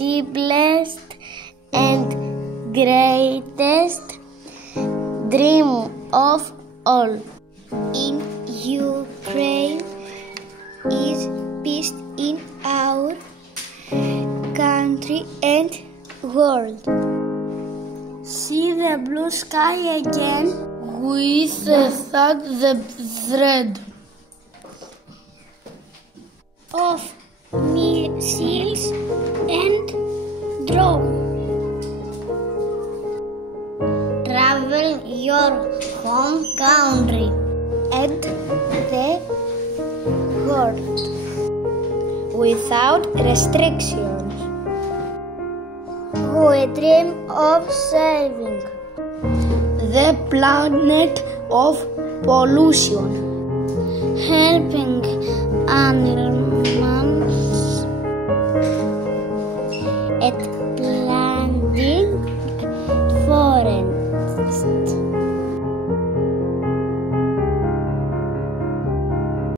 simplest and greatest dream of all. In Ukraine is peace in our country and world. See the blue sky again without the threat of missiles and drones. Travel your home country and the world without restrictions. We dream of saving the planet of pollution, helping animals, and planting forests.